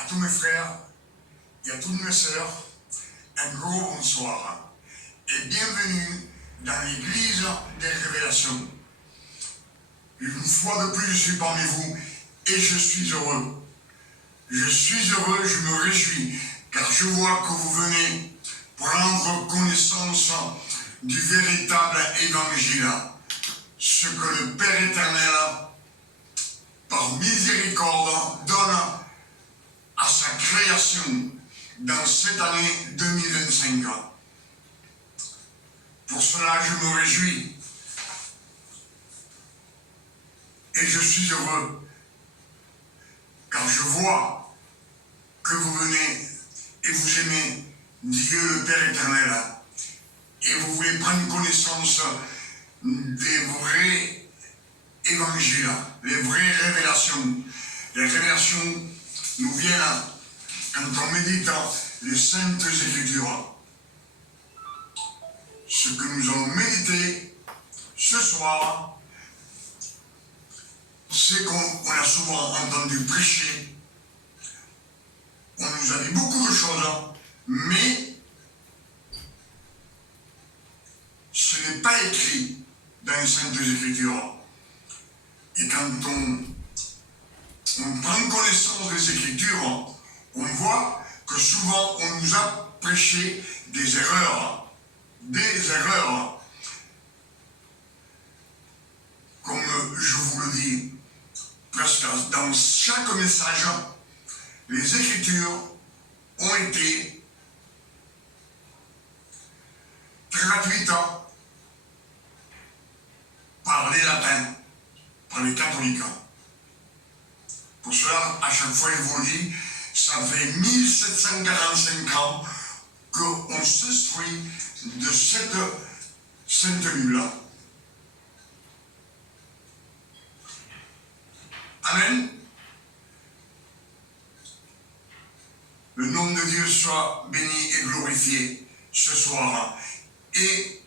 à tous mes frères et à toutes mes sœurs, un gros bonsoir et bienvenue dans l'église des révélations. Une fois de plus, je suis parmi vous et je suis heureux. Je suis heureux, je me réjouis, car je vois que vous venez prendre connaissance du véritable évangile, ce que le Père éternel, par miséricorde, donne à sa création dans cette année 2025. Pour cela, je me réjouis et je suis heureux, car je vois que vous venez et vous aimez Dieu le Père éternel et vous voulez prendre connaissance des vrais évangiles, les vraies révélations. Les révélations nous viennent quand on médite les Saintes Écritures. Ce que nous allons méditer ce soir, c'est qu'on a souvent entendu prêcher. On nous a dit beaucoup de choses, mais ce n'est pas écrit dans les Saintes Écritures. Et quand on prend connaissance des Écritures, on voit que souvent on nous a prêché des erreurs. Des erreurs. Comme je vous le dis, presque dans chaque message, les Écritures ont été traduites par les latins, par les catholiques. Pour cela, à chaque fois, je vous le dis, ça fait 1745 ans qu'on s'instruit de cette Sainte Bible-là. Amen. Le nom de Dieu soit béni et glorifié ce soir et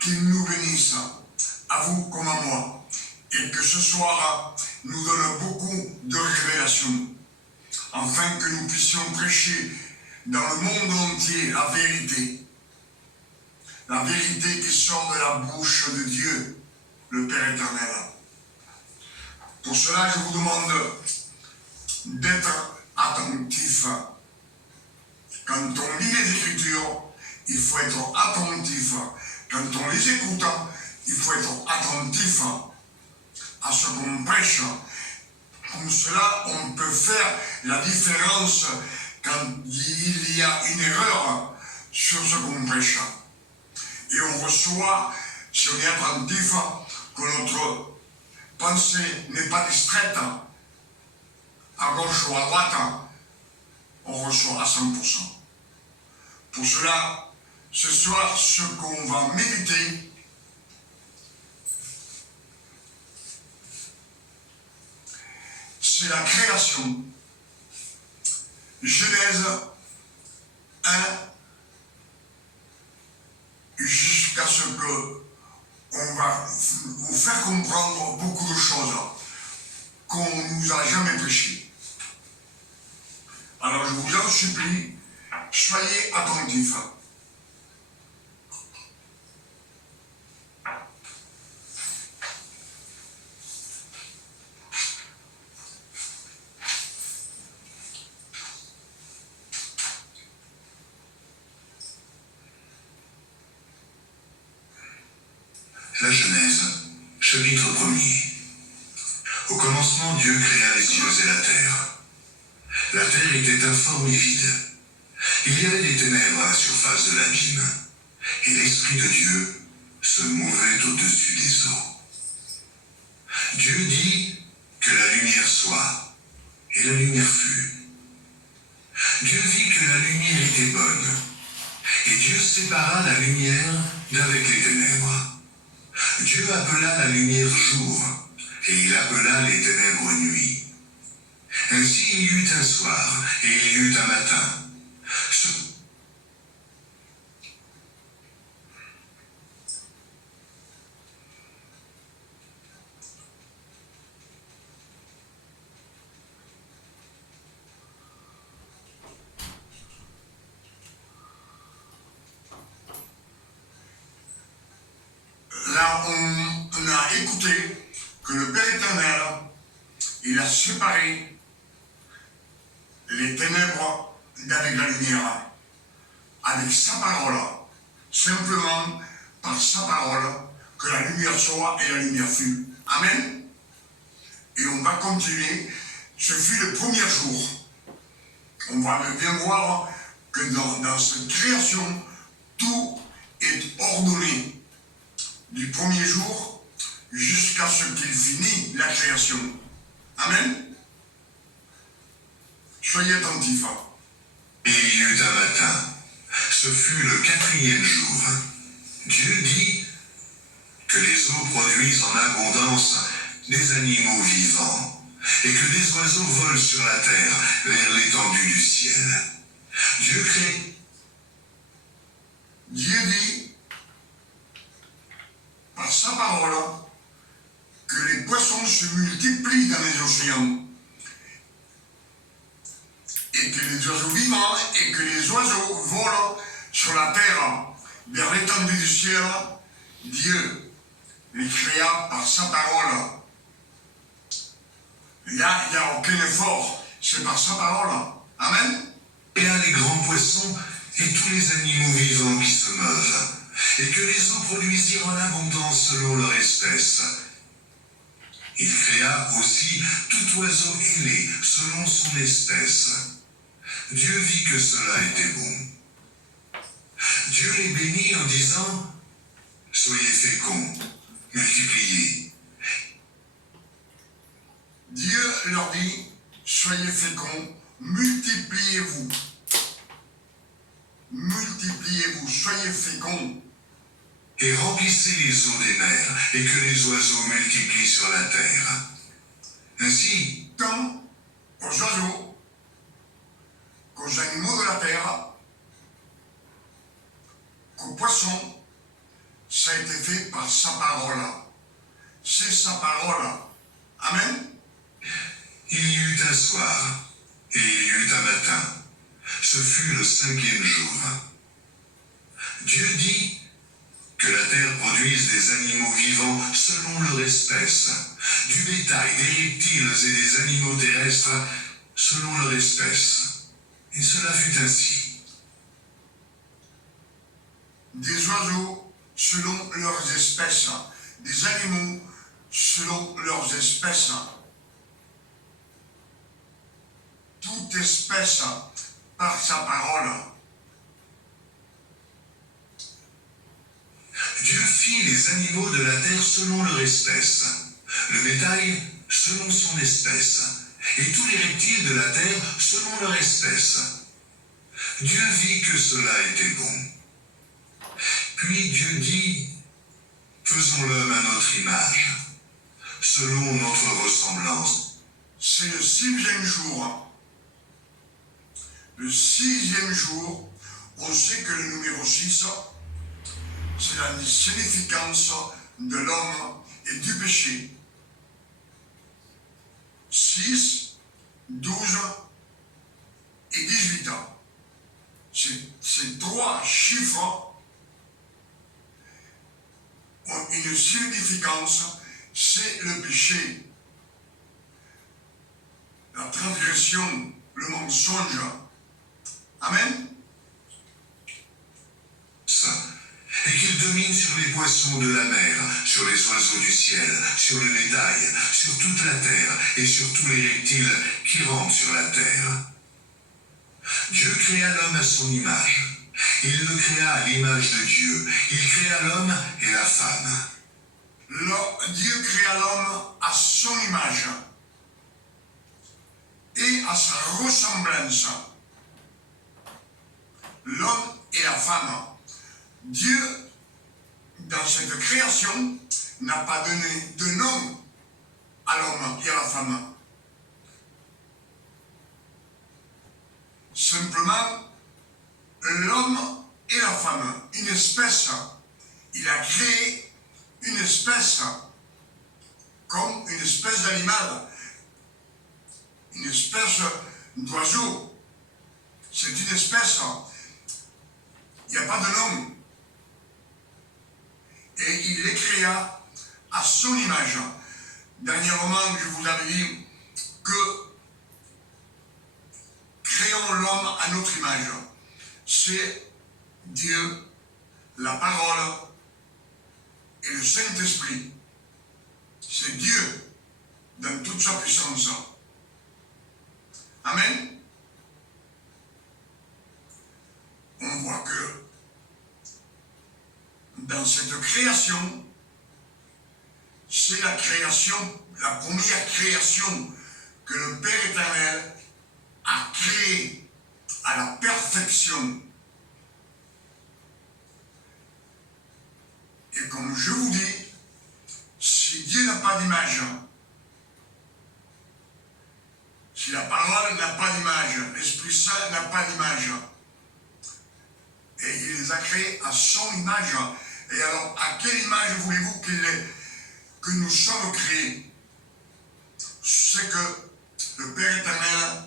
qu'il nous bénisse, à vous comme à moi, et que ce soir nous donne beaucoup de révélations, afin que nous puissions prêcher dans le monde entier la vérité qui sort de la bouche de Dieu, le Père éternel. Pour cela, je vous demande d'être attentif. Quand on lit les Écritures, il faut être attentif. Quand on les écoute, il faut être attentif à ce qu'on prêche. Comme cela, on peut faire la différence quand il y a une erreur sur ce qu'on prêche. Et on reçoit, si on est attentif, que notre pensée n'est pas distraite à gauche ou à droite, on reçoit à 100%. Pour cela, ce soir, ce qu'on va méditer, c'est la création. Genèse 1, jusqu'à ce que on va vous faire comprendre beaucoup de choses qu'on ne nous a jamais prêchées. Alors je vous en supplie, soyez attentifs. La Genèse, chapitre 1er. Au commencement, Dieu créa les cieux et la terre. La terre était informe et vide. Il y avait des ténèbres à la surface de l'abîme, et l'Esprit de Dieu se mouvait au-dessus des eaux. Dieu dit que la lumière soit, et la lumière fut. Dieu vit que la lumière était bonne, et Dieu sépara la lumière d'avec les ténèbres. Dieu appela la lumière jour, et il appela les ténèbres nuit. Ainsi il y eut un soir, et il y eut un matin. Là, on a écouté que le Père éternel, il a séparé les ténèbres d'avec la lumière, avec sa parole, simplement par sa parole, que la lumière soit et la lumière fut. Amen. Et on va continuer. Ce fut le premier jour. On va bien voir que dans cette création, tout est ordonné du premier jour jusqu'à ce qu'il finisse la création. Amen. Soyez attentifs. Et il y eut un matin, ce fut le 4e jour. Dieu dit que les eaux produisent en abondance des animaux vivants, et que des oiseaux volent sur la terre vers l'étendue du ciel. Dieu dit, par sa parole, que les poissons se multiplient dans les océans, et que les oiseaux vivants, et que les oiseaux volent sur la terre vers l'étendue du ciel. Dieu les créa par sa parole. Là, il n'y a aucun effort, c'est par sa parole. Amen. créa les grands poissons et tous les animaux vivants qui se meuvent, et que les eaux produisirent en abondance selon leur espèce. Il créa aussi tout oiseau ailé selon son espèce. Dieu vit que cela était bon. Dieu les bénit en disant : soyez féconds, multipliez. Dieu leur dit, soyez féconds, multipliez-vous. Multipliez-vous, soyez féconds. Et remplissez les eaux des mers, et que les oiseaux multiplient sur la terre. Ainsi, Tant aux oiseaux qu'aux animaux de la terre, qu'aux poissons, ça a été fait par sa parole. C'est sa parole. Amen. il y eut un soir, et il y eut un matin. Ce fut le 5e jour. Dieu dit que la terre produise des animaux vivants selon leur espèce, du bétail, des reptiles et des animaux terrestres selon leur espèce. Et cela fut ainsi. Des oiseaux selon leurs espèces, des animaux selon leurs espèces. Toute espèce par sa parole. Dieu fit les animaux de la terre selon leur espèce, le bétail selon son espèce, et tous les reptiles de la terre selon leur espèce. Dieu vit que cela était bon. Puis Dieu dit : faisons l'homme à notre image, selon notre ressemblance. C'est le 6e jour. Le 6e jour, on sait que le numéro 6, c'est la significance de l'homme et du péché. 6, 12 et 18 ans. Ces 3 chiffres ont une significance, c'est le péché, la transgression, le mensonge. Amen. Et qu'il domine sur les poissons de la mer, sur les oiseaux du ciel, sur le bétail, sur toute la terre et sur tous les reptiles qui rampent sur la terre. Dieu créa l'homme à son image. Il le créa à l'image de Dieu. Il créa l'homme et la femme. Dieu créa l'homme à son image et à sa ressemblance. L'homme et la femme. Dieu, dans cette création, n'a pas donné de nom à l'homme et à la femme. Simplement, l'homme et la femme, une espèce. Il a créé une espèce, comme une espèce d'animal, une espèce d'oiseau. C'est une espèce. Il n'y a pas de nom. et il les créa à son image. Dernièrement, je vous avais dit que créons l'homme à notre image. C'est Dieu, la parole et le Saint-Esprit. C'est Dieu dans toute sa puissance. Amen. On voit que dans cette création, c'est la création, la première création que le Père éternel a créée à la perfection. Et comme je vous dis, si Dieu n'a pas d'image, si la parole n'a pas d'image, l'Esprit Saint n'a pas d'image, et il les a créés à son image, et alors à quelle image voulez-vous que nous sommes créés? C'est que le Père éternel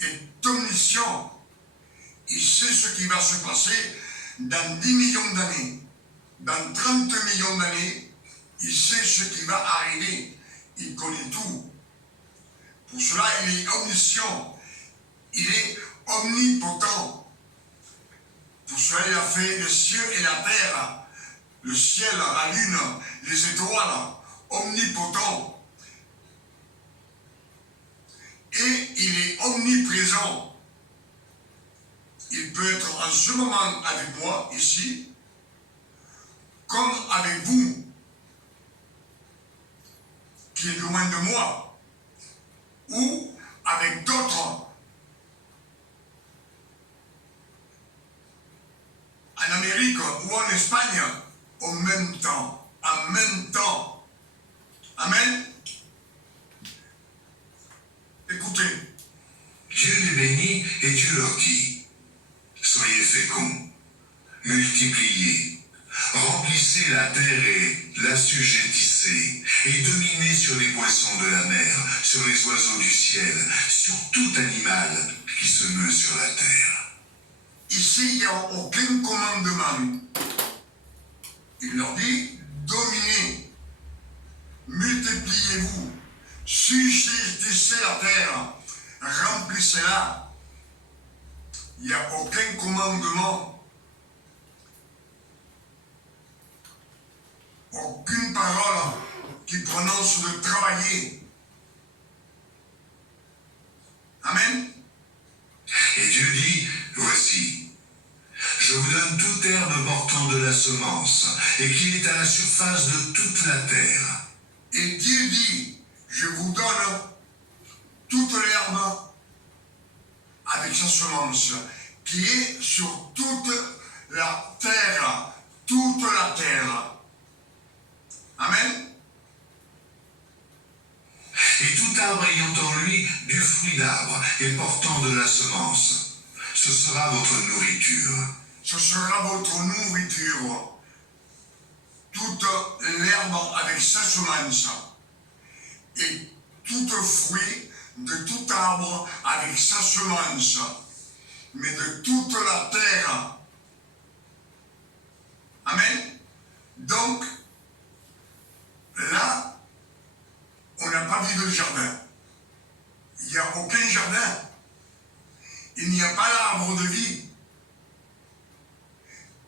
est omniscient. Il sait ce qui va se passer dans 10 millions d'années, dans 30 millions d'années. Il sait ce qui va arriver. Il connaît tout. Pour cela, il est omniscient. Il est omnipotent. Pour cela, il a fait les cieux et la terre, le ciel, la lune, les étoiles, omnipotent. Et il est omniprésent. Il peut être en ce moment avec moi, ici, comme avec vous, qui est loin de moi, ou avec d'autres. En Amérique ou en Espagne, en même temps. En même temps. Amen. Écoutez. Dieu les bénit et Dieu leur dit, soyez féconds, multipliez, remplissez la terre et l'assujettissez, et dominez sur les poissons de la mer, sur les oiseaux du ciel, sur tout animal qui se meut sur la terre. Ici, il n'y a aucun commandement. Il leur dit, dominez, multipliez-vous, suscitez la terre, remplissez-la. Il n'y a aucun commandement, aucune parole qui prononce de travailler. Amen. Et Dieu dit, voici, je vous donne toute herbe portant de la semence, et qui est à la surface de toute la terre. Et Dieu dit, je vous donne toute l'herbe avec sa semence, qui est sur toute la terre. Toute la terre. Amen. Et tout arbre ayant en lui du fruit d'arbre et portant de la semence, ce sera votre nourriture. Ce sera votre nourriture. Toute l'herbe avec sa semence. Et tout fruit de tout arbre avec sa semence. Mais de toute la terre. Amen. Donc, là, on n'a pas dit de jardin. Il n'y a aucun jardin. Il n'y a pas l'arbre de vie.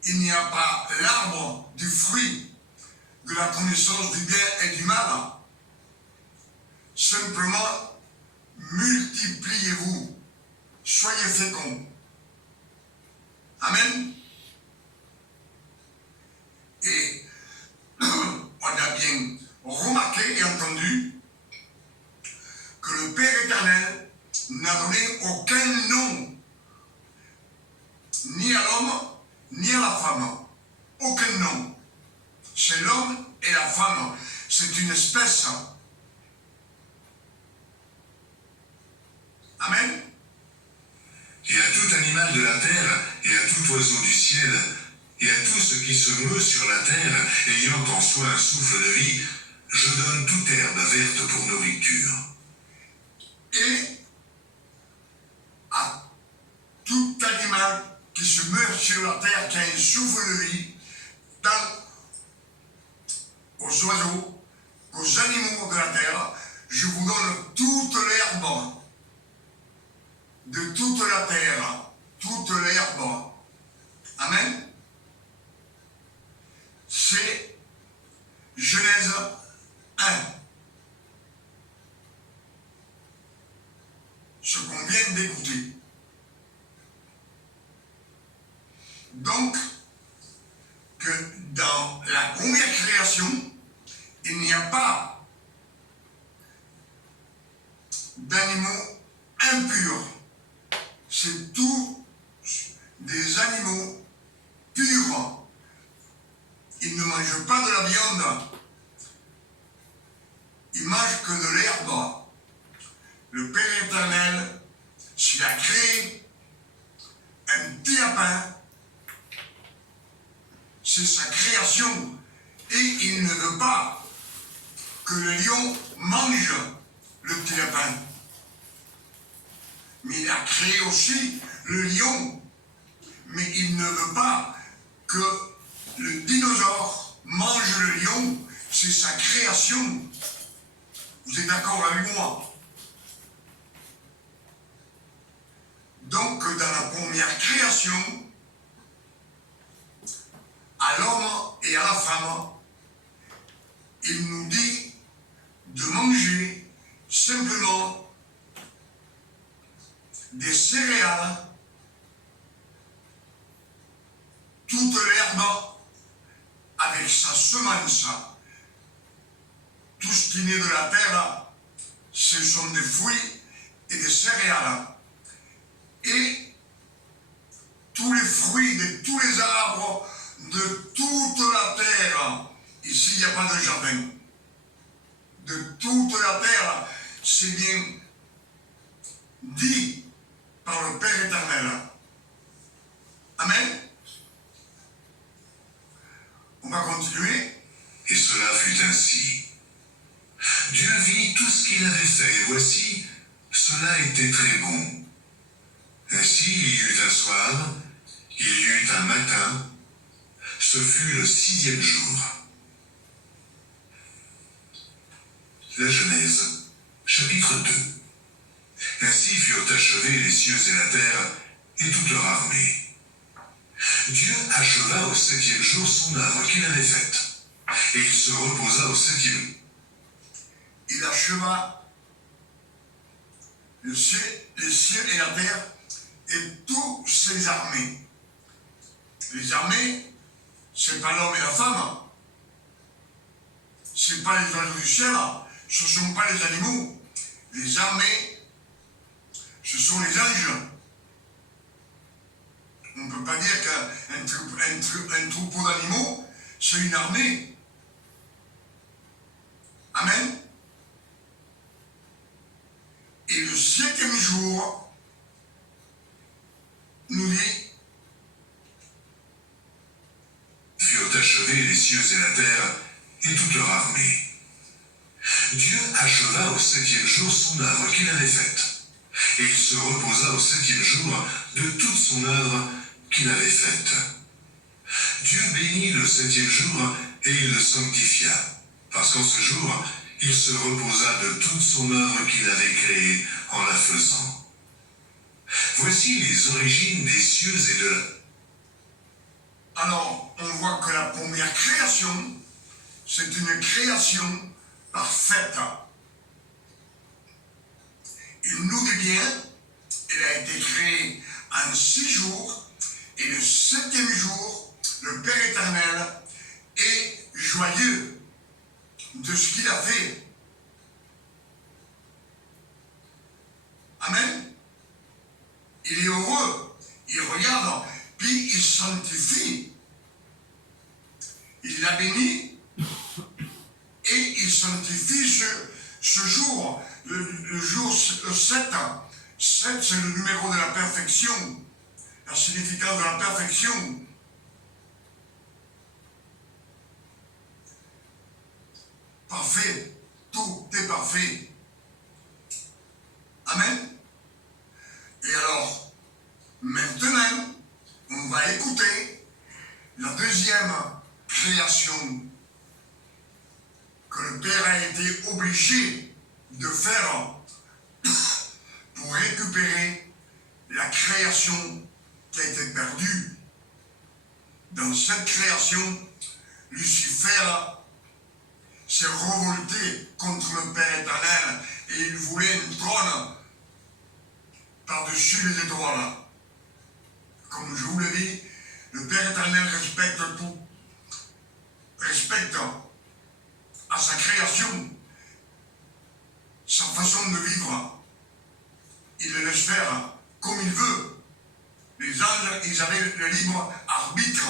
Il n'y a pas l'arbre du fruit de la connaissance du bien et du mal. Simplement, multipliez-vous. Soyez féconds. Amen. Et on a bien remarqué et entendu que le Père éternel n'a donné aucun nom, ni à l'homme, ni à la femme. Aucun nom. C'est l'homme et la femme. C'est une espèce. Amen. Et à tout animal de la terre, et à tout oiseau du ciel, et à tout ce qui se meut sur la terre, ayant en soi un souffle de vie, je donne toute herbe verte pour nourriture. Et à tout animal qui se meurt sur la terre, qui a un souffle de vie, dans aux oiseaux, aux animaux de la terre, je vous donne toute l'herbe de toute la terre, toute l'herbe. Amen. C'est Genèse 1. Ce qu'on vient d'écouter. Donc, que dans la première création, il n'y a pas d'animaux impurs. C'est tous des animaux purs. Ils ne mangent pas de la viande. Ils mangent que de l'herbe. Le Père éternel, s'il a créé un petit lapin, c'est sa création. Et il ne veut pas que le lion mange le petit lapin. Mais il a créé aussi le lion. Mais il ne veut pas que le dinosaure mange le lion. C'est sa création. Vous êtes d'accord avec moi? Donc, dans la première création, à l'homme et à la femme, il nous dit de manger simplement des céréales, toute l'herbe avec sa semence. Tout ce qui naît de la terre, ce sont des fruits et des céréales. Et tous les fruits de tous les arbres de toute la terre, ici il n'y a pas de jardin, de toute la terre, c'est bien dit par le Père éternel. Amen. On va continuer. Et cela fut ainsi. Dieu vit tout ce qu'il avait fait, et voici, cela était très bon. Ainsi il y eut un soir, il y eut un matin, ce fut le 6e jour. La Genèse, chapitre 2. Ainsi furent achevés les cieux et la terre, et toute leur armée. Dieu acheva au 7e jour son œuvre qu'il avait faite, et il se reposa au 7e. Il acheva les cieux et la terre, et tous ses armées. Les armées, c'est pas l'homme et la femme. C'est pas les oiseaux du ciel. Ce ne sont pas les animaux. Les armées, ce sont les anges. On ne peut pas dire qu'un troupeau d'animaux, c'est une armée. Amen. Et le 7e jour, nous dit, furent achevés les cieux et la terre, et toute leur armée. Dieu acheva au 7e jour son œuvre qu'il avait faite, et il se reposa au 7e jour de toute son œuvre qu'il avait faite. Dieu bénit le 7e jour, et il le sanctifia, parce qu'en ce jour, il se reposa de toute son œuvre qu'il avait créée en la faisant. Voici les origines des cieux et de la... Alors, on voit que la première création, c'est une création parfaite. Il nous dit bien, elle a été créée en 6 jours, et le 7e jour, le Père éternel est joyeux de ce qu'il a fait. Amen. Il est heureux, il regarde, puis il sanctifie. Il l'a béni et il sanctifie ce jour, le jour 7. 7, c'est le numéro de la perfection, la signification de la perfection. Parfait, tout est parfait. Amen. Et alors, maintenant, on va écouter la deuxième création. que le Père a été obligé de faire pour récupérer la création qui a été perdue. Dans cette création, Lucifer s'est révolté contre le Père éternel et il voulait un trône par-dessus les étoiles. Comme je vous l'ai dit, le Père éternel respecte tout, respecte à sa création, sa façon de vivre. Il le laisse faire comme il veut. Les anges, ils avaient le libre arbitre.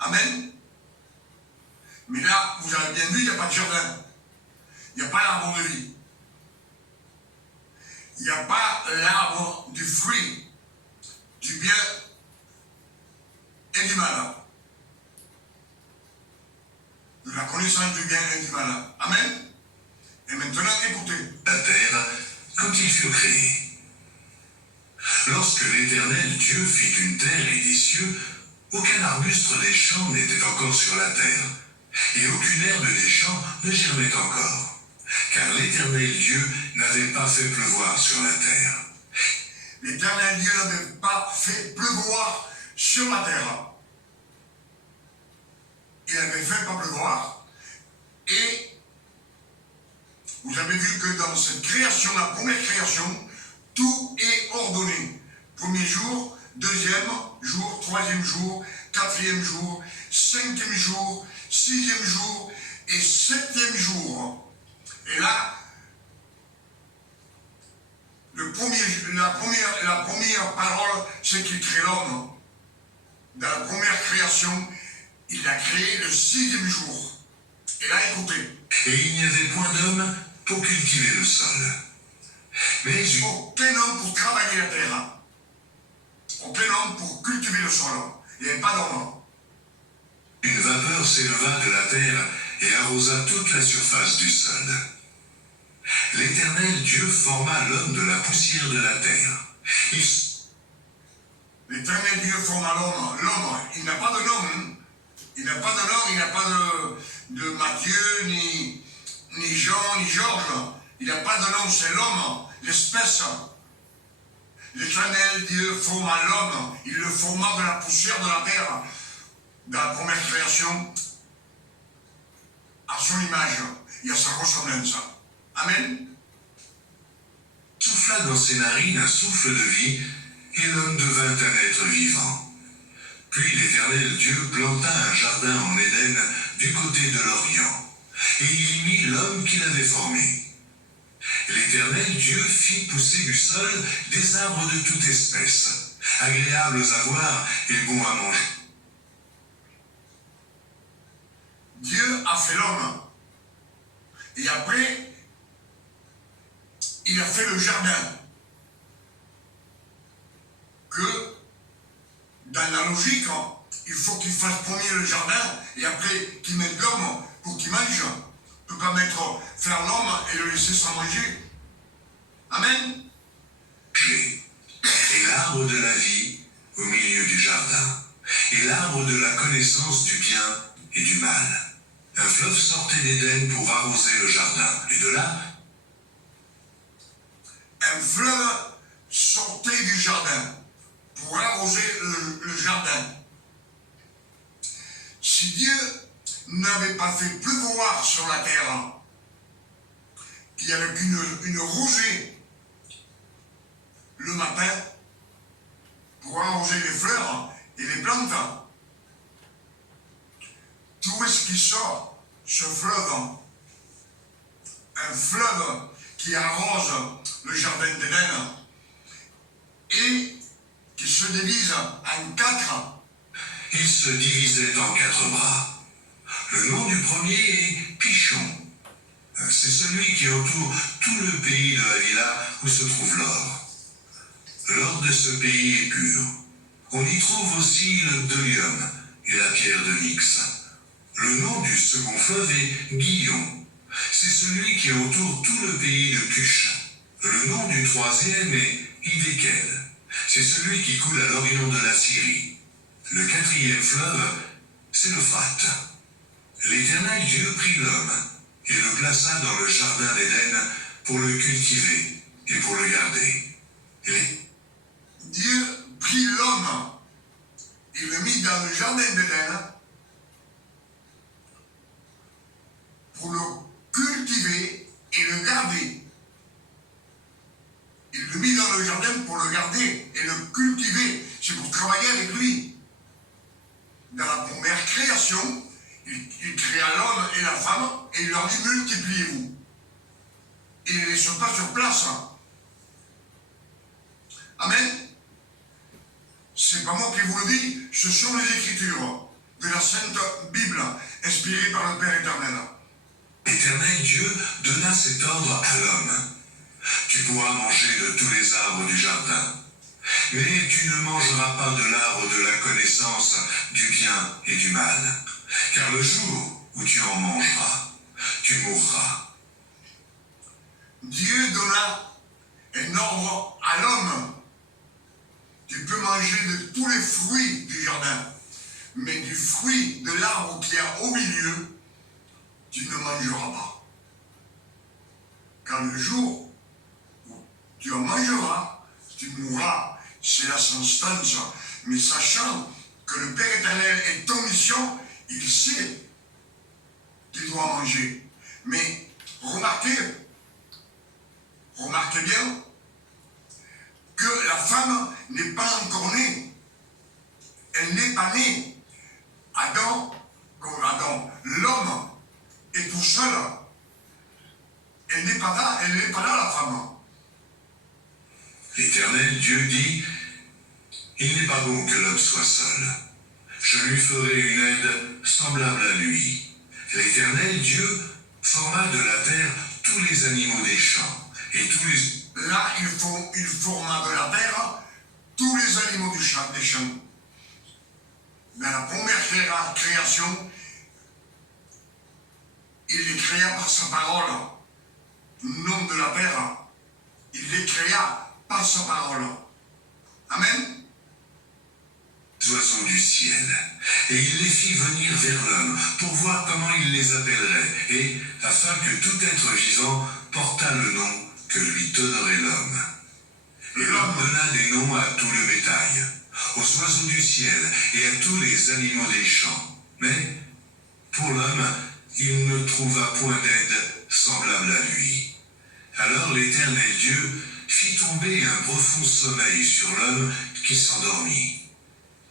Amen. Mais là, vous avez bien vu, il n'y a pas de jardin. Il n'y a pas l'arbre de vie. Il n'y a pas l'arbre du fruit, du bien et du mal. De la connaissance du bien et du mal. Amen. Et maintenant, écoutez. La terre, quand ils furent créés. Lorsque l'Éternel Dieu fit une terre et des cieux, aucun arbuste des champs n'était encore sur la terre, et aucune herbe des champs ne germait encore, car l'Éternel Dieu n'avait pas fait pleuvoir sur la terre. L'Éternel Dieu n'avait pas fait pleuvoir sur la terre. Il avait fait pas pleuvoir, et vous avez vu que dans cette création, la première création, tout est ordonné. Premier jour, deuxième jour, troisième jour, quatrième jour, cinquième jour, sixième jour et septième jour. Et là, la première parole, c'est qu'il crée l'homme. Dans la première création, il a créé le sixième jour. Et là, écoutez. Et il n'y avait point d'homme pour cultiver le sol. Mais aucun homme pour travailler la terre. Aucun homme pour cultiver le sol. Il n'y avait pas d'homme. Une vapeur s'éleva de la terre et arrosa toute la surface du sol. L'Éternel Dieu forma l'homme de la poussière de la terre. L'Éternel Dieu forma l'homme. L'homme, il n'a pas de nom. Il n'a pas de nom, il n'a pas de Matthieu, ni Jean, ni Georges. Il n'a pas de nom, c'est l'homme, l'espèce. L'Éternel Dieu forma l'homme. Il le forma de la poussière de la terre. Dans la première création, à son image et à sa ressemblance. Amen. Souffla dans ses narines un souffle de vie, et l'homme devint un être vivant. Puis l'Éternel Dieu planta un jardin en Éden du côté de l'Orient, et il y mit l'homme qu'il avait formé. L'Éternel Dieu fit pousser du sol des arbres de toute espèce, agréables à voir et bons à manger. Dieu a fait l'homme. Et après, il a fait le jardin. Que, dans la logique, il faut qu'il fasse premier le jardin et après qu'il mette l'homme pour qu'il mange. Il ne peut pas faire l'homme et le laisser sans manger. Amen. Et l'arbre de la vie au milieu du jardin, et l'arbre de la connaissance du bien et du mal. Un fleuve sortait d'Éden pour arroser le jardin, et de là, un fleuve sortait du jardin pour arroser le jardin. Si Dieu n'avait pas fait pleuvoir sur la terre, qu'il n'y avait qu'une rosée le matin pour arroser les fleurs et les plantes, d'où est-ce qu'il sort ce fleuve? Un fleuve qui arrose le jardin d'Éden et qui se divise en quatre. il se divisait en 4 bras. Le nom du premier est Pichon. C'est celui qui entoure tout le pays de Havila où se trouve l'or. L'or de ce pays est pur. On y trouve aussi le bdellium et la pierre de Nyx. Le nom du second fleuve est Guillon. C'est celui qui entoure tout le pays de Cush. Le nom du troisième est Hidékel. C'est celui qui coule à l'orient de la Syrie. Le 4e fleuve, c'est l'Euphrate. L'Éternel Dieu prit l'homme et le plaça dans le jardin d'Éden pour le cultiver et pour le garder. Dieu prit l'homme et le mit dans le jardin d'Éden pour le cultiver et le garder. Il le mit dans le jardin pour le garder et le cultiver. C'est pour travailler avec lui. Dans la première création, il créa l'homme et la femme et il leur dit multipliez-vous. Et il ne les laisse pas sur place. Amen. C'est pas moi qui vous le dis, ce sont les Écritures de la Sainte Bible, inspirée par le Père éternel. L'Éternel Dieu donna cet ordre à l'homme. Tu pourras manger de tous les arbres du jardin, mais tu ne mangeras pas de l'arbre de la connaissance du bien et du mal, car le jour où tu en mangeras, tu mourras. Dieu donna un ordre à l'homme. Tu peux manger de tous les fruits du jardin, mais du fruit de l'arbre qui est au milieu, tu ne mangeras pas. Car le jour où tu en mangeras, tu mourras. C'est la substance. Mais sachant que le Père éternel est ton mission, il sait qu'il doit manger. Mais remarquez bien que la femme n'est pas encore née. Elle n'est pas née. L'homme est tout seul. Elle n'est pas là, la femme. L'Éternel Dieu dit, il n'est pas bon que l'homme soit seul. Je lui ferai une aide semblable à lui. L'Éternel Dieu forma de la terre tous les animaux des champs et tous les... Là, il forma de la terre tous les animaux des champs. Dans la première création, il les créa par sa parole, non de la terre. Il les créa par sa parole. Amen. Oiseaux du ciel, et il les fit venir vers l'homme pour voir comment il les appellerait, et afin que tout être vivant portât le nom que lui donnerait l'homme. Et l'homme donna des noms à tout le bétail, aux oiseaux du ciel et à tous les animaux des champs. Mais pour l'homme, il ne trouva point d'aide semblable à lui. Alors l'Éternel Dieu fit tomber un profond sommeil sur l'homme qui s'endormit.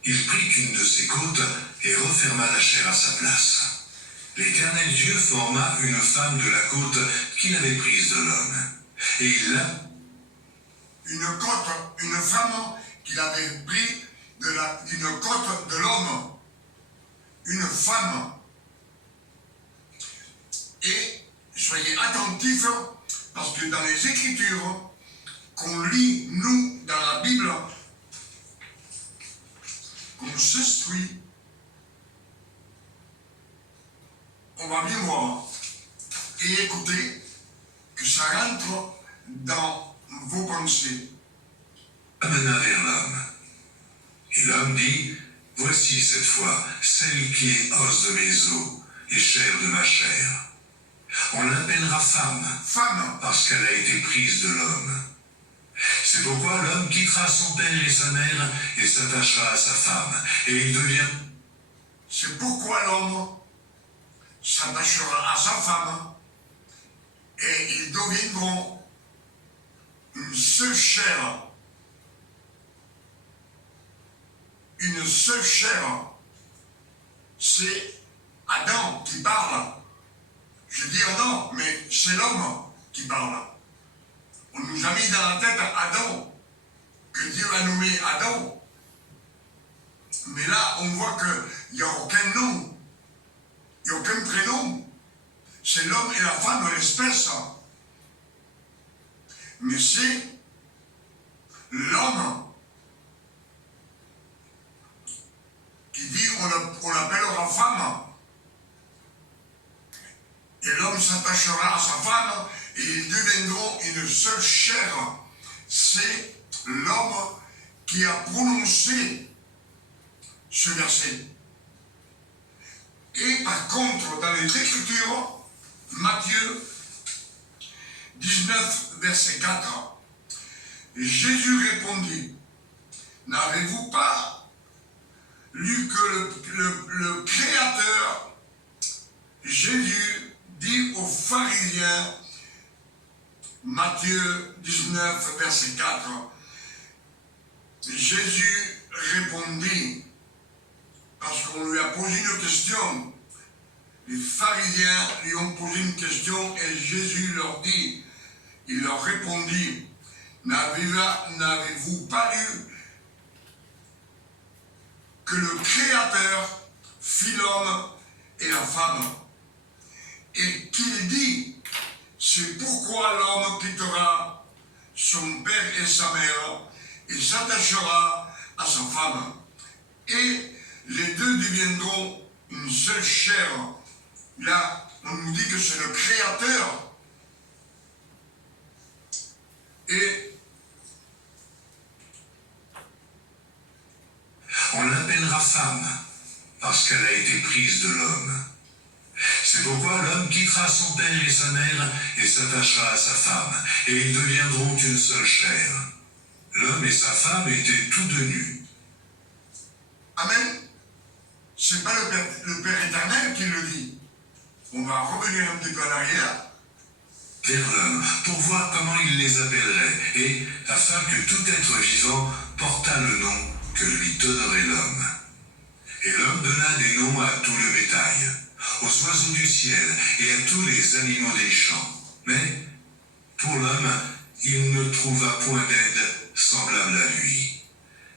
Il prit une de ses côtes et referma la chair à sa place. L'Éternel Dieu forma une femme de la côte qu'il avait prise de l'homme. Et il la... Une femme qu'il avait pris d'une côte de l'homme. Une femme. Et soyez attentifs, parce que dans les Écritures, qu'on lit, nous, dans la Bible, qu'on s'instruit, on va bien voir et écouter que ça rentre dans vos pensées. Amena vers l'homme. Et l'homme dit, voici cette fois celle qui est os de mes os et chair de ma chair. On l'appellera femme, parce qu'elle a été prise de l'homme. C'est pourquoi l'homme quittera son père et sa mère et s'attachera à sa femme, et il devient... C'est pourquoi l'homme s'attachera à sa femme, et ils deviendront une seule chair. Une seule chair. C'est Adam qui parle. Je dis non, mais c'est l'homme qui parle. On nous a mis dans la tête Adam, que Dieu a nommé Adam. Mais là, on voit qu'il n'y a aucun nom, il n'y a aucun prénom. C'est l'homme et la femme de l'espèce. Mais c'est l'homme qui dit on l'appellera femme. Et l'homme s'attachera à sa femme et ils deviendront une seule chair. C'est l'homme qui a prononcé ce verset. Et par contre, dans les Écritures, Matthieu 19, verset 4, Jésus répondit, n'avez-vous pas lu que le Créateur, Jésus, dit aux pharisiens, Matthieu 19, verset 4, Jésus répondit, parce qu'on lui a posé une question, les pharisiens lui ont posé une question et Jésus leur dit, il leur répondit, n'avez-vous pas lu que le Créateur fit l'homme et la femme, et qu'il dit, c'est pourquoi l'homme quittera son père et sa mère et s'attachera à sa femme, et les deux deviendront une seule chair. Là, on nous dit que c'est le Créateur. Et on l'appellera femme, parce qu'elle a été prise de l'homme. C'est pourquoi l'homme quittera son père et sa mère et s'attachera à sa femme, et ils deviendront une seule chair. L'homme et sa femme étaient tous deux nus. Amen. C'est pas le Père éternel qui le dit. On va revenir un petit peu en arrière. Vers l'homme, pour voir comment il les appellerait, et afin que tout être vivant portât le nom que lui donnerait l'homme. Et l'homme donna des noms à tout le bétail, aux oiseaux du ciel et à tous les animaux des champs. Mais pour l'homme, il ne trouva point d'aide semblable à lui.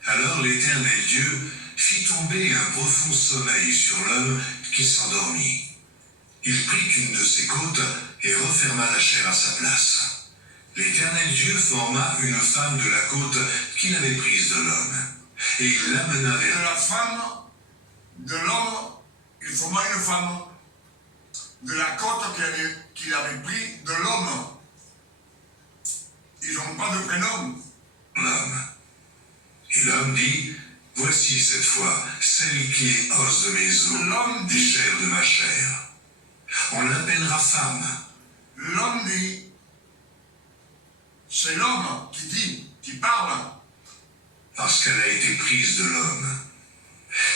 Alors l'Éternel Dieu fit tomber un profond sommeil sur l'homme qui s'endormit. Il prit une de ses côtes et referma la chair à sa place. L'Éternel Dieu forma une femme de la côte qu'il avait prise de l'homme, et il l'amena vers de la femme, de l'homme, il forma une femme de la côte qu'il avait pris de l'homme. Ils n'ont pas de prénom. l'homme. Et l'homme dit, voici cette fois celle qui est os de mes os, L'homme des dit, chairs de ma chair. On l'appellera femme. l'homme dit, c'est l'homme qui dit, qui parle. Parce qu'elle a été prise de l'homme.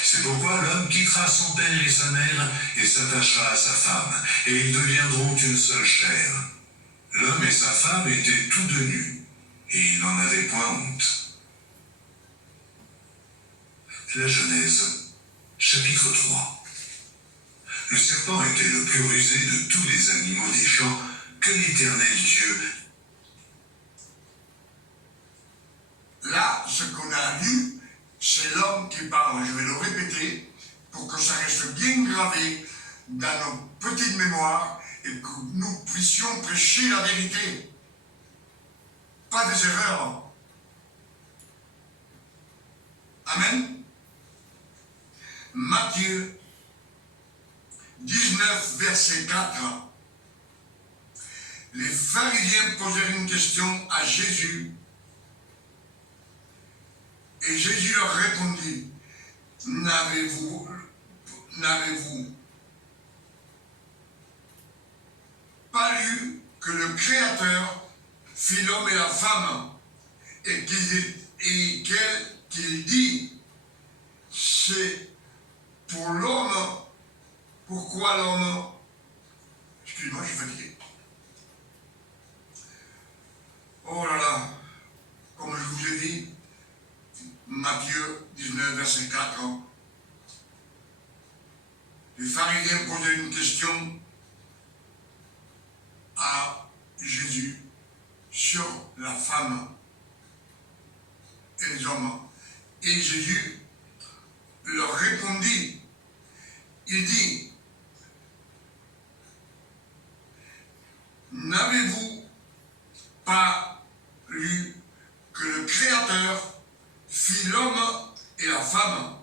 C'est pourquoi l'homme quittera son père et sa mère et s'attachera à sa femme, et ils deviendront une seule chair. L'homme et sa femme étaient tous deux nus, et ils n'en avaient point honte. La Genèse, chapitre 3. Le serpent était le plus rusé de tous les animaux des champs que l'Éternel Dieu. Là, ce qu'on a lu, c'est l'homme qui parle. Je vais le répéter pour que ça reste bien gravé dans nos petites mémoires et que nous puissions prêcher la vérité. Pas des erreurs. Amen. Matthieu 19, verset 4. Les pharisiens posèrent une question à Jésus. Et Jésus leur répondit, n'avez-vous pas lu que le Créateur fit l'homme et la femme, et qu'il dit, c'est pour l'homme, pourquoi l'homme, excusez-moi, je suis fatigué. Oh là là, comme je vous ai dit, Matthieu 19, verset 4. Les pharisiens posaient une question à Jésus sur la femme et les hommes. Et Jésus leur répondit, il dit, n'avez-vous pas lu que le Créateur fit l'homme et la femme,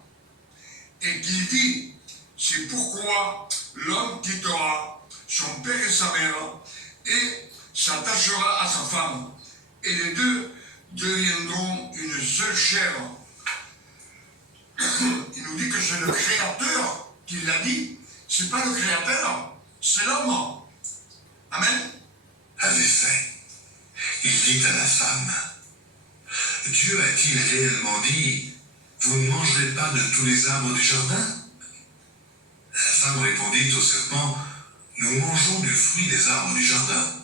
et qu'il dit, c'est pourquoi l'homme quittera son père et sa mère, et s'attachera à sa femme, et les deux deviendront une seule chair. Il nous dit que c'est le Créateur qui l'a dit, c'est pas le Créateur, c'est l'homme. Amen. avait fait. Il dit à la femme, Dieu a-t-il réellement dit, vous ne mangerez pas de tous les arbres du jardin? La femme répondit au serpent, nous mangeons du fruit des arbres du jardin.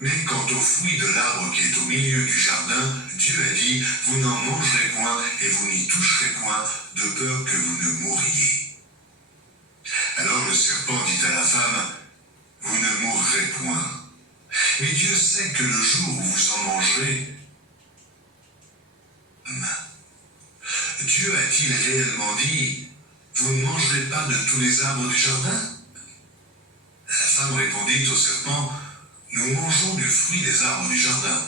Mais quant au fruit de l'arbre qui est au milieu du jardin, Dieu a dit, vous n'en mangerez point et vous n'y toucherez point, de peur que vous ne mouriez. Alors le serpent dit à la femme, vous ne mourrez point. Mais Dieu sait que le jour où vous en mangerez, Dieu a-t-il réellement dit, vous ne mangerez pas de tous les arbres du jardin? La femme répondit au serpent, nous mangeons du fruit des arbres du jardin.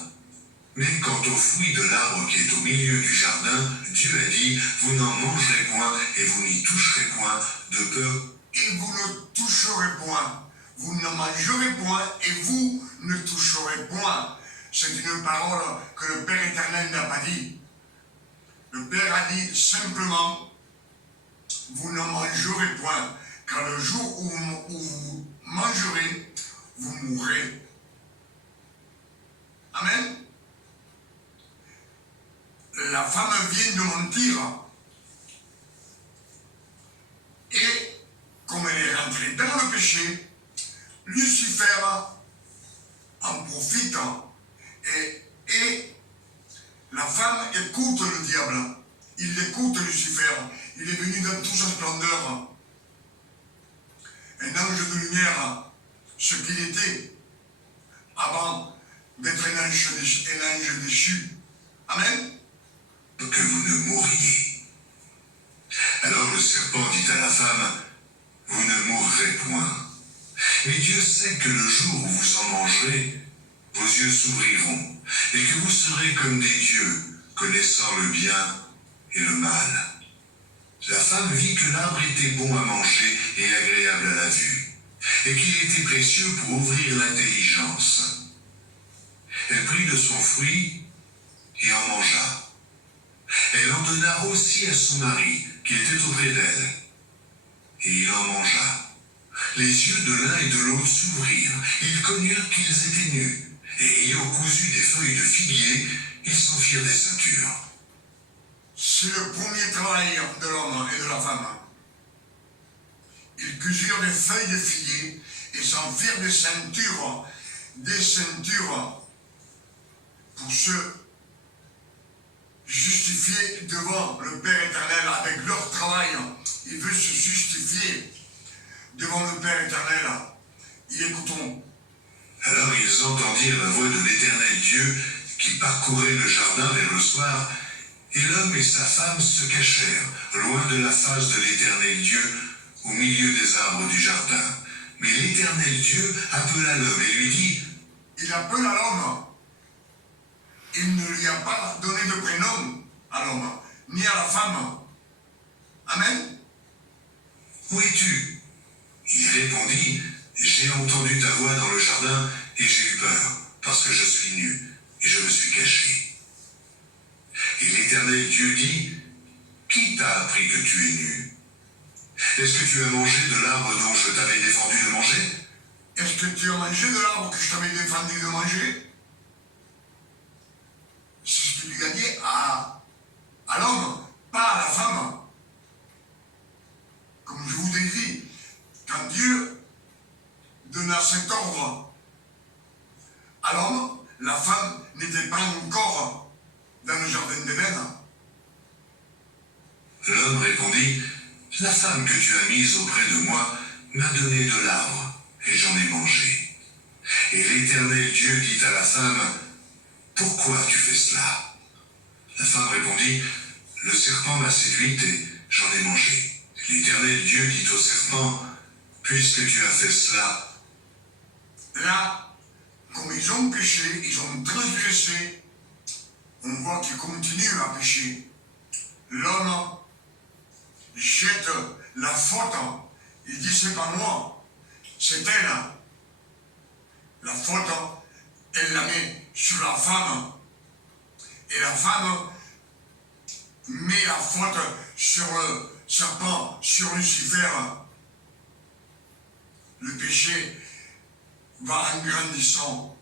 Mais quant au fruit de l'arbre qui est au milieu du jardin, Dieu a dit, vous n'en mangerez point et vous n'y toucherez point, de peur. Et vous ne toucherez point, vous ne mangerez point et vous ne toucherez point. C'est une parole que le Père éternel n'a pas dit. Le Père a dit simplement, vous ne mangerez point, car le jour où vous mangerez, vous mourrez. Amen. La femme vient de mentir. Et comme elle est rentrée dans le péché, Lucifer en profite et la femme écoute le diable. Il écoute Lucifer. Il est venu dans toute sa splendeur. Un ange de lumière, ce qu'il était avant d'être un ange déchu. Amen. Que vous ne mourriez. Alors le serpent dit à la femme, vous ne mourrez point. Mais Dieu sait que le jour où vous en mangerez, vos yeux s'ouvriront, et que vous serez comme des dieux, connaissant le bien et le mal. La femme vit que l'arbre était bon à manger et agréable à la vue, et qu'il était précieux pour ouvrir l'intelligence. Elle prit de son fruit et en mangea. Elle en donna aussi à son mari, qui était auprès d'elle, et il en mangea. Les yeux de l'un et de l'autre s'ouvrirent, ils connurent qu'ils étaient nus, et ayant cousu des feuilles de figuier, ils s'en firent des ceintures. C'est le premier travail de l'homme et de la femme. Ils cuisirent des feuilles de figuier et s'en firent des ceintures pour se justifier devant le Père éternel avec leur travail. Ils veulent se justifier devant le Père éternel. Et écoutons. Alors ils entendirent la voix de l'Éternel Dieu qui parcourait le jardin vers le soir, et l'homme et sa femme se cachèrent, loin de la face de l'Éternel Dieu, au milieu des arbres du jardin. Mais l'Éternel Dieu appela l'homme et lui dit, il appela l'homme. Il ne lui a pas donné de prénom à l'homme, ni à la femme. Amen. où es-tu? Il répondit, j'ai entendu ta voix dans le jardin et j'ai eu peur, parce que je suis nu et je me suis caché. Et l'Éternel Dieu dit, qui t'a appris que tu es nu? Est-ce que tu as mangé de l'arbre dont je t'avais défendu de manger? Est-ce que tu as mangé de l'arbre que je t'avais défendu de manger? C'est ce qu'il lui a dit à l'homme, pas à la femme. Comme je vous ai dit, quand Dieu donna cet ordre à l'homme, la femme n'était pas encore dans le jardin d'Éden. L'homme répondit, la femme que tu as mise auprès de moi m'a donné de l'arbre, et j'en ai mangé. Et l'Éternel Dieu dit à la femme, pourquoi tu fais cela? La femme répondit, le serpent m'a séduite et j'en ai mangé. L'Éternel Dieu dit au serpent, puisque tu as fait cela. Là, comme ils ont péché, ils ont transgressé, on voit qu'ils continuent à pécher. L'homme jette la faute. Il dit, c'est pas moi, c'est elle. La faute, elle la met sur la femme. Et la femme met la faute sur le serpent, sur Lucifer. le péché va en grandissant.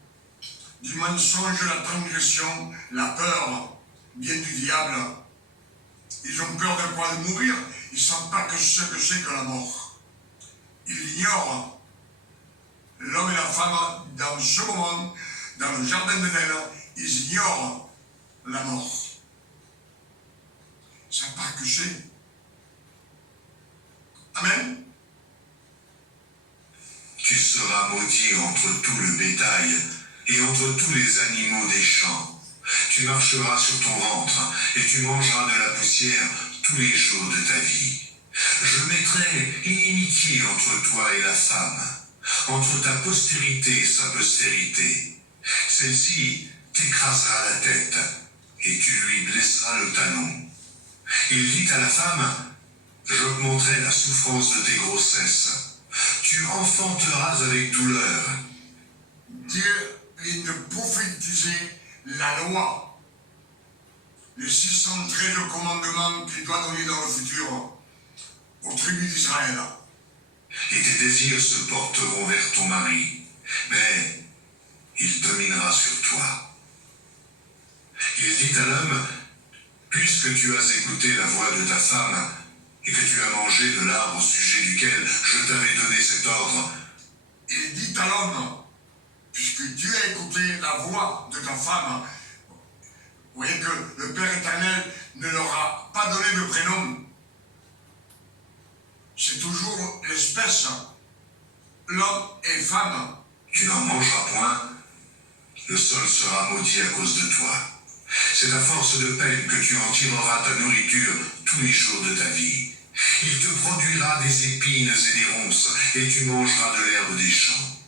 Du mensonge, la transgression, la peur vient du diable. Ils ont peur de quoi? De mourir. Ils ne savent pas ce que c'est que la mort. Ils ignorent. L'homme et la femme, dans ce moment, dans le jardin d'Éden, ils ignorent la mort. Ils ne savent pas que c'est. Amen. Tu seras maudit entre tout le bétail et entre tous les animaux des champs. Tu marcheras sur ton ventre et tu mangeras de la poussière tous les jours de ta vie. Je mettrai inimitié entre toi et la femme, entre ta postérité et sa postérité. Celle-ci t'écrasera la tête et tu lui blesseras le talon. Il dit à la femme, j'augmenterai la souffrance de tes grossesses. Tu enfanteras avec douleur. Dieu vient de prophétiser la loi, les 613 commandements qu'il doit donner dans le futur aux tribus d'Israël. Et tes désirs se porteront vers ton mari, mais il dominera sur toi. Il dit à l'homme, puisque tu as écouté la voix de ta femme, et que tu as mangé de l'arbre au sujet duquel je t'avais donné cet ordre. Il dit à l'homme, puisque tu as écouté la voix de ta femme, vous voyez que le Père éternel ne leur a pas donné de prénom. C'est toujours l'espèce, l'homme et femme. Tu n'en mangeras point, le sol sera maudit à cause de toi. C'est à force de peine que tu en tireras ta nourriture tous les jours de ta vie. Il te produira des épines et des ronces, et tu mangeras de l'herbe des champs.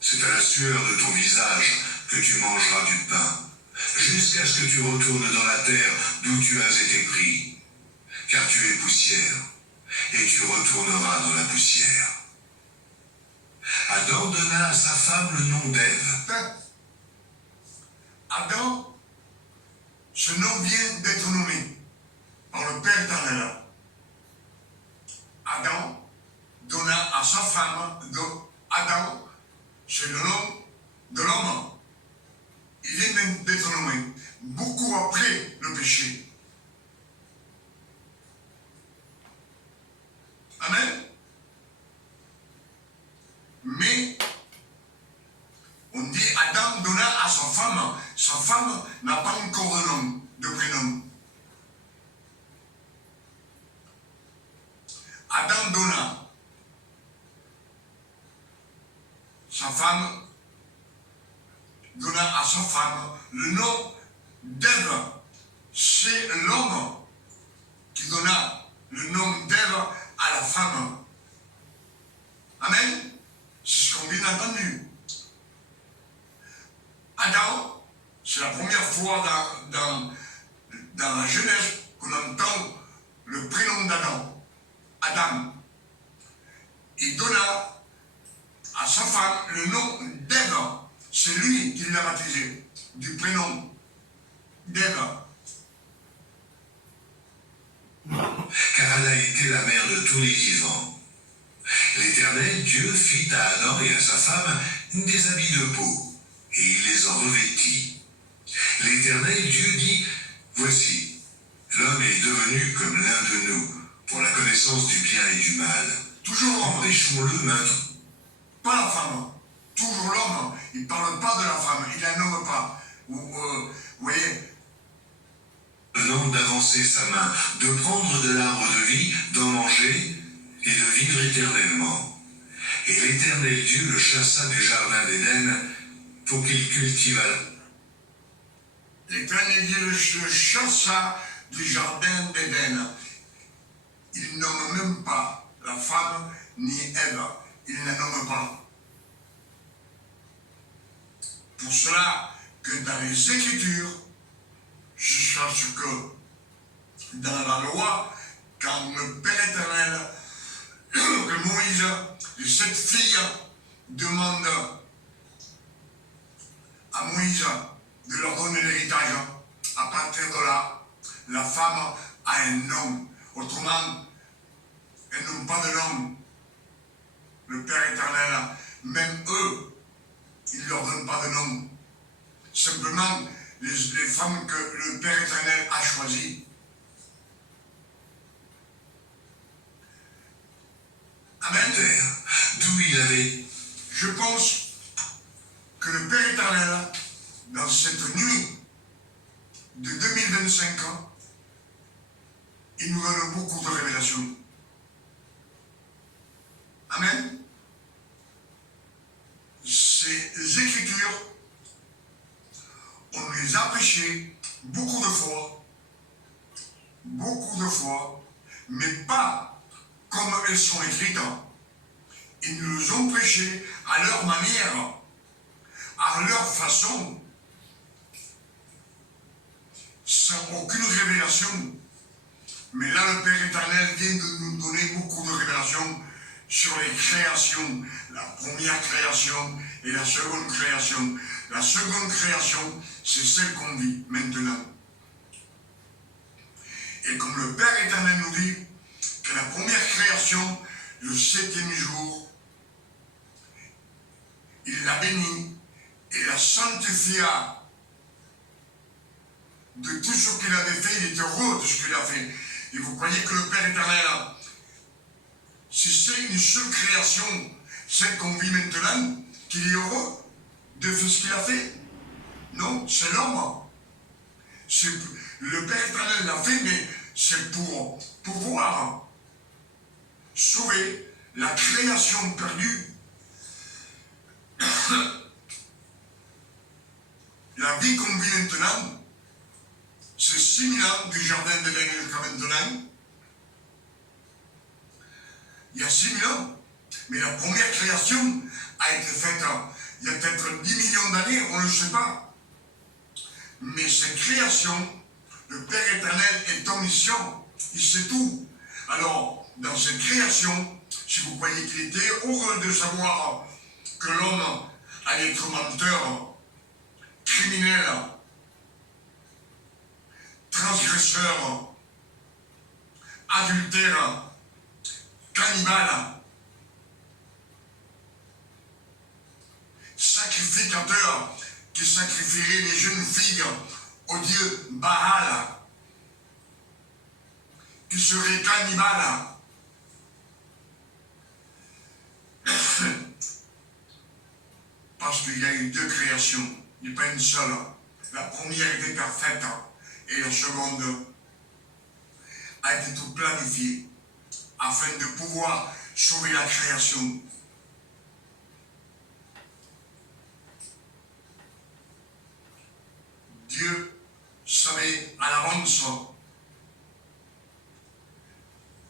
C'est à la sueur de ton visage que tu mangeras du pain, jusqu'à ce que tu retournes dans la terre d'où tu as été pris. Car tu es poussière, et tu retourneras dans la poussière. Adam donna à sa femme le nom d'Ève. Adam, ce nom vient d'être nommé par le Père éternel. Adam donna à sa femme, Adam, c'est le nom de l'homme. Il vient d'être nommé beaucoup après le péché. Amen. Mais on dit Adam donna à sa femme. Sa femme n'a pas encore de nom, de prénom. Adam donna. Sa femme donna à sa femme le nom d'Ève. C'est l'homme qui donna le nom d'Ève à la femme. Amen. C'est ce qu'on vient d'entendre. Adam, c'est la première fois dans la Genèse qu'on entend le prénom d'Adam. Adam. Il donna à sa femme le nom d'Ève. C'est lui qui l'a baptisé, du prénom d'Ève. Car elle a été la mère de tous les vivants. L'Éternel Dieu fit à Adam et à sa femme des habits de peau, et il les en revêtit. L'Éternel Dieu dit, voici, l'homme est devenu comme l'un de nous, pour la connaissance du bien et du mal. Toujours empêchons-le maintenant. Pas la femme. Toujours l'homme. Il ne parle pas de la femme. Il ne la nomme pas. Vous voyez. Venant d'avancer sa main, de prendre de l'arbre de vie, d'en manger et de vivre éternellement. Et l'Éternel Dieu le chassa du jardin d'Éden pour qu'il cultivât. L'Éternel Dieu le chassa du jardin d'Éden. Il nomme même pas la femme ni Ève. Il ne la nomme pas. Pour cela que dans les Écritures, jusqu'à ce que dans la loi, quand le Père éternel, que Moïse, les 7 filles demandent à Moïse de leur donner l'héritage, à partir de là, la femme a un nom. Autrement, elles n'ont pas de nom. le Père éternel, même eux, il ne leur donne pas de nom. Simplement, les femmes que le Père éternel a choisies. Amen. D'où il avait. Je pense que le Père éternel, dans cette nuit de 2025 ans, il nous donne beaucoup de révélations. Amen. Ces écritures, on les a prêchées beaucoup de fois, mais pas comme elles sont écrites. Ils nous les ont prêchées à leur manière, à leur façon, sans aucune révélation. Mais là, le Père éternel vient de nous donner beaucoup de révélations sur les créations, la première création et la seconde création. La seconde création, c'est celle qu'on vit maintenant. Et comme le Père éternel nous dit que la première création, le 7e jour, il l'a béni et la sanctifia de tout ce qu'il avait fait. Il était heureux de ce qu'il a fait. Et vous croyez que le Père éternel, si c'est une seule création, celle qu'on vit maintenant, qu'il est heureux de ce qu'il a fait? Non, c'est l'homme. Le Père éternel l'a fait, mais c'est pour pouvoir sauver la création perdue. La vie qu'on vit maintenant, c'est 6000 ans du jardin d'Éden jusqu'à maintenant. Il y a 6000 ans. Mais la première création a été faite il y a peut-être 10 millions d'années, on ne le sait pas. Mais cette création, le Père éternel est omniscient, il sait tout. Alors, dans cette création, si vous croyez qu'il était heureux de savoir que l'homme allait être menteur, criminel, transgresseur, adultère, cannibale, sacrificateur, qui sacrifierait les jeunes filles au dieu Baal, qui serait cannibale. Parce qu'il y a eu deux créations, il n'y a pas une seule. La première était parfaite et la seconde a été tout planifiée afin de pouvoir sauver la création. Dieu savait à l'avance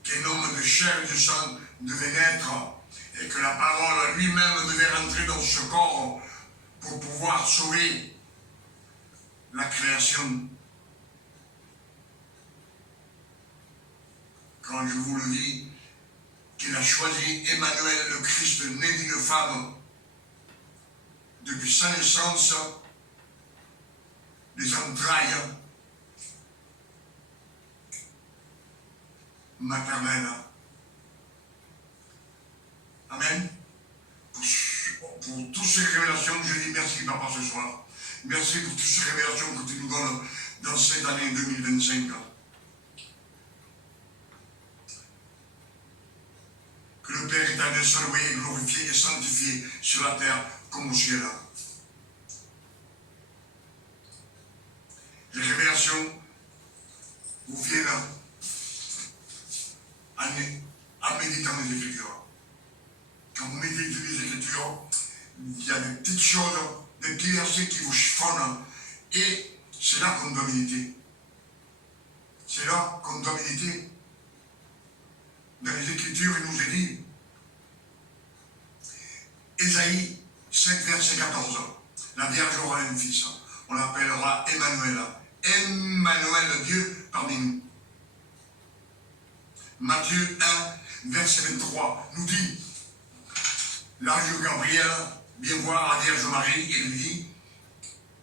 qu'un homme de chair et de sang devait naître et que la parole lui-même devait rentrer dans ce corps pour pouvoir sauver la création. Quand je vous le dis, qu'il a choisi Emmanuel, le Christ, né d'une femme, depuis sa naissance, des entrailles maternelles. Amen. Pour toutes ces révélations, je dis merci Papa ce soir. Merci pour toutes ces révélations que tu nous donnes dans cette année 2025. Que le Père éternel soit loué, glorifié et sanctifié sur la terre comme au ciel. Les révélations vous viennent en méditant les Écritures. Quand vous méditez les Écritures, il y a des petites choses, des petits versets qui vous chiffonnent, et c'est là qu'on doit méditer. C'est là qu'on doit méditer. Dans les Écritures, il nous est dit, Ésaïe 5, verset 14, la Vierge aura un fils, on l'appellera Emmanuel. Emmanuel, Dieu parmi nous. Matthieu 1, verset 23, nous dit, l'ange Gabriel vient voir la Vierge Marie et lui dit,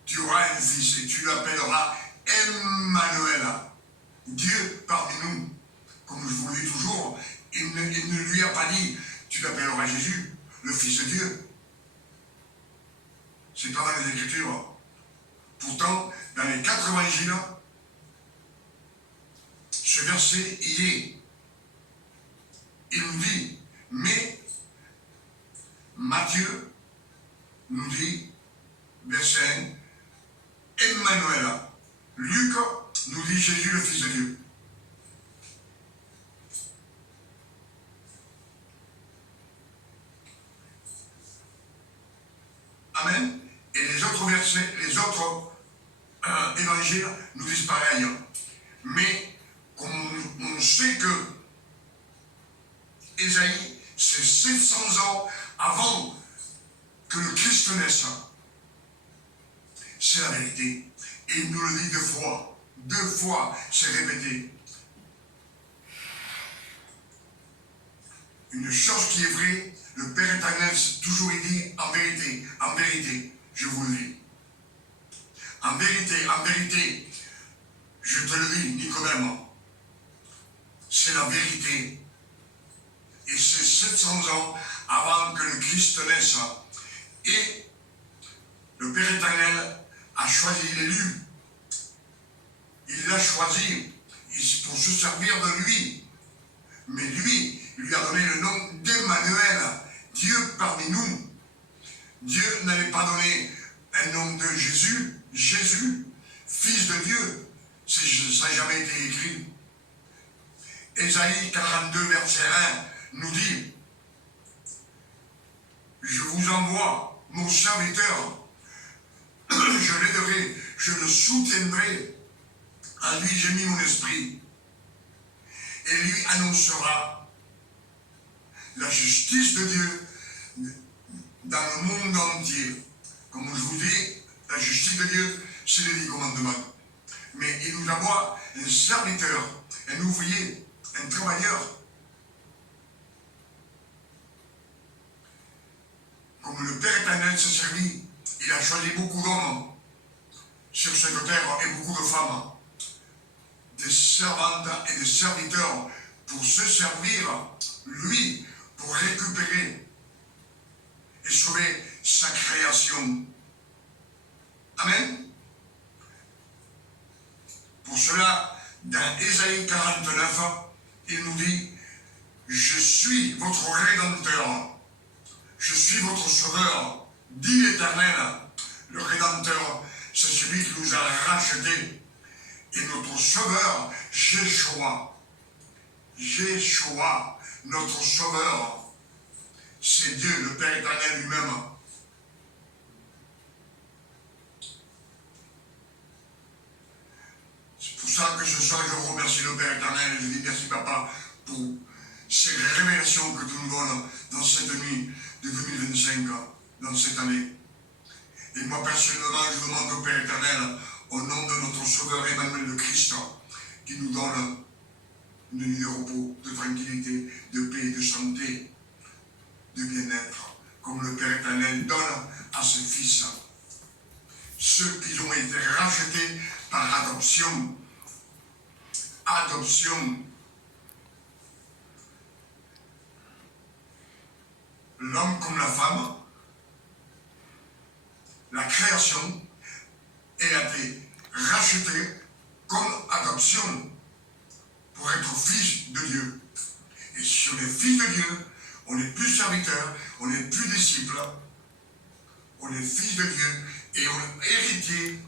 tu auras un fils et tu l'appelleras Emmanuel, Dieu parmi nous. Comme je vous le dis toujours, il ne lui a pas dit, tu l'appelleras Jésus. le Fils de Dieu. C'est pas dans les Écritures. Pourtant, dans les 4 évangiles, ce verset y est. Il nous dit, mais Matthieu nous dit, verset 1, Emmanuel. Luc nous dit Jésus le Fils de Dieu. Amen. Et les autres versets, les autres évangiles nous disent pareil. Mais comme on sait que Ésaïe, c'est 700 ans avant que le Christ naisse. C'est la vérité. Et il nous le dit 2 fois. 2 fois, c'est répété. Une chose qui est vraie, le Père éternel s'est toujours dit en vérité, je vous le dis. En vérité, je te le dis, Nicodème, c'est la vérité. Et c'est 700 ans avant que le Christ naisse. Et le Père éternel a choisi l'élu. Il l'a choisi pour se servir de lui. Mais lui, il lui a donné le nom d'Emmanuel, Dieu parmi nous. Dieu n'avait pas donné un nom de Jésus, Fils de Dieu. Ça n'a jamais été écrit. Ésaïe 42, verset 1 nous dit, je vous envoie mon serviteur, je l'aiderai, je le soutiendrai, en lui j'ai mis mon esprit, et lui annoncera la justice de Dieu dans le monde entier. Comme je vous dis, la justice de Dieu, c'est les 10 commandements. Mais il nous envoie un serviteur, un ouvrier, un travailleur. Comme le Père éternel s'est servi, il a choisi beaucoup d'hommes sur cette terre et beaucoup de femmes, des servantes et des serviteurs pour se servir, lui, pour récupérer et sauver sa création. Amen. Pour cela, dans Ésaïe 49, il nous dit, je suis votre Rédempteur. Je suis votre sauveur, dit l'Éternel. Le Rédempteur, c'est celui qui nous a rachetés. Et notre sauveur, Jéhoshua, notre sauveur, c'est Dieu, le Père éternel lui-même. C'est pour ça que ce soir, je remercie le Père éternel et je dis merci Papa pour ces révélations que tu nous donnes dans cette nuit de 2025, dans cette année. Et moi personnellement, je demande au Père éternel, au nom de notre Sauveur Emmanuel le Christ, qui nous donne une nuit de repos, de tranquillité, de paix, de santé, de bien-être, comme le Père éternel donne à ses fils. Ceux qui ont été rachetés par adoption. Adoption. L'homme comme la femme, la création, elle a été rachetée comme adoption pour être fils de Dieu. Et si on est fils de Dieu, on n'est plus serviteur, on n'est plus disciple, on est fils de Dieu et on est héritier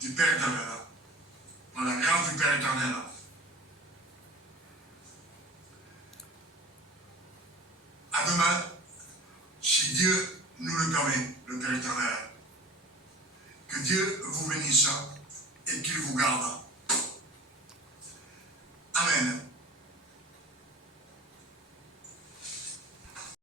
du Père éternel, par la grâce du Père éternel. À demain, si Dieu nous le permet, le Père éternel. Que Dieu vous bénisse et qu'il vous garde. Amen.